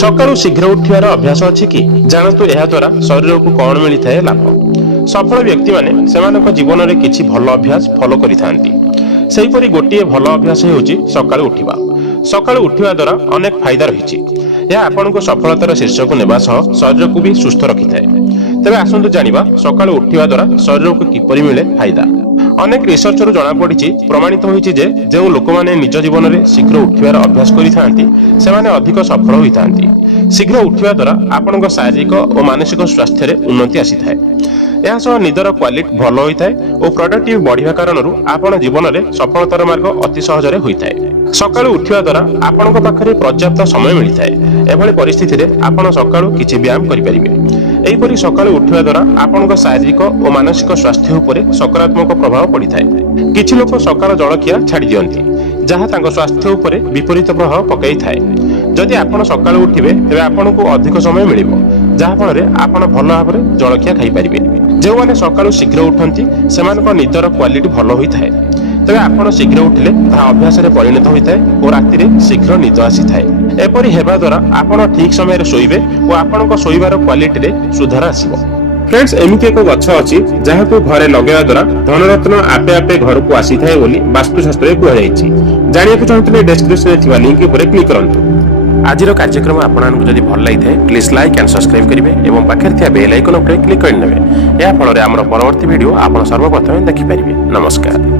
सकाळू शीघ्र उठिबार अभ्यास अछि कि जानतु एहा द्वारा शरीर को कौन मिलिथाए लाभ। सफल व्यक्ति माने सेमानक जीवन में किछि भल अभ्यास फॉलो करिथांती। सेहिपरि गोटिए भल अभ्यास हेउछि सकाळू उठिबा। सकाळू उठिबा द्वारा अनेक फायदा रहिछि। यह आपनको सफलतार शीर्ष को नेबा सह शरीर को भी सुस्थ रखिथाए। तेबे आसंतु जानिबा सकाळू उठिबा द्वारा शरीर को किपरि मिले फायदा। अनेक रिसर्चरु जना पड़िछि प्रमाणित होइछि जे जो लोक माने निज जीवन में शीघ्र उठिबार अभ्यास करिथांती सेमाने अधिक सफल होइथांती। शीघ्र उठिबा द्वारा आपनक शारीरिक और मानसिक स्वास्थ्य रे उन्नति आसीथाए। यह सह निदर क्वालिटी भल होइथाए और प्रोडक्टिव बढ़िया कारणरू आपण जीवन में सफलतार मार्ग अति सहज रे होइथाए। सकाळू उठिबा द्वारा आपनक पाखरे पर्याप्त समय मिलिथाए। एभଳି परिस्थिति रे आपण सकाळू किछि व्यायाम करि परिबे। एहिपरि सकाळू उठिबा द्वारा आपनक शारीरिक और मानसिक स्वास्थ्य उपरे सकारात्मक प्रभाव पड़िथाए। किछि लोक सकाळ जळखिया छाडी दियंती जहाँ तांको स्वास्थ्य उपरे विपरीत प्रभाव पकाई थाए। जदि आपण सकाळू उठिबे तेबे आपनकु अधिक समय मिलिबो जहाँ फल आपण भल भाबरे जळखिया खाई परिबे। जो माने सकाळू शीघ्र उठंती सेमानक निदर क्वालिटी भल होइथाए। तेबे आपण शीघ्र उठिले ताहा अभ्यास रे परिणत होइथाए और राति रे शीघ्र निद आसीथाए। एपरि हेबा द्वारा आपण ठीक समय रे सोइबे और आपनक सोइबार क्वालिटी रे सुधार आसीबो। फ्रेंड्स एमिति एक गछ अछि जहाँ को घरे लगेवा द्वारा धनरत्न आपे आपे घर को आसी थाए बोली वास्तुशास्त्र रे कुहा जायछि। जानिया को चाहतले डिस्क्रिप्शन रे थिबा लिंक ऊपर क्लिक करंतु। आजिर कार्यक्रम आपनको जदि भल लागिथाए प्लीज लाइक एंड सब्सक्राइब करिवे एवं पाखरे थिबा बेल आइकन ऊपर क्लिक करनेबे। या फल रे हमर परवर्ती वीडियो आपण सर्वप्रथम देखि परिबे। नमस्कार।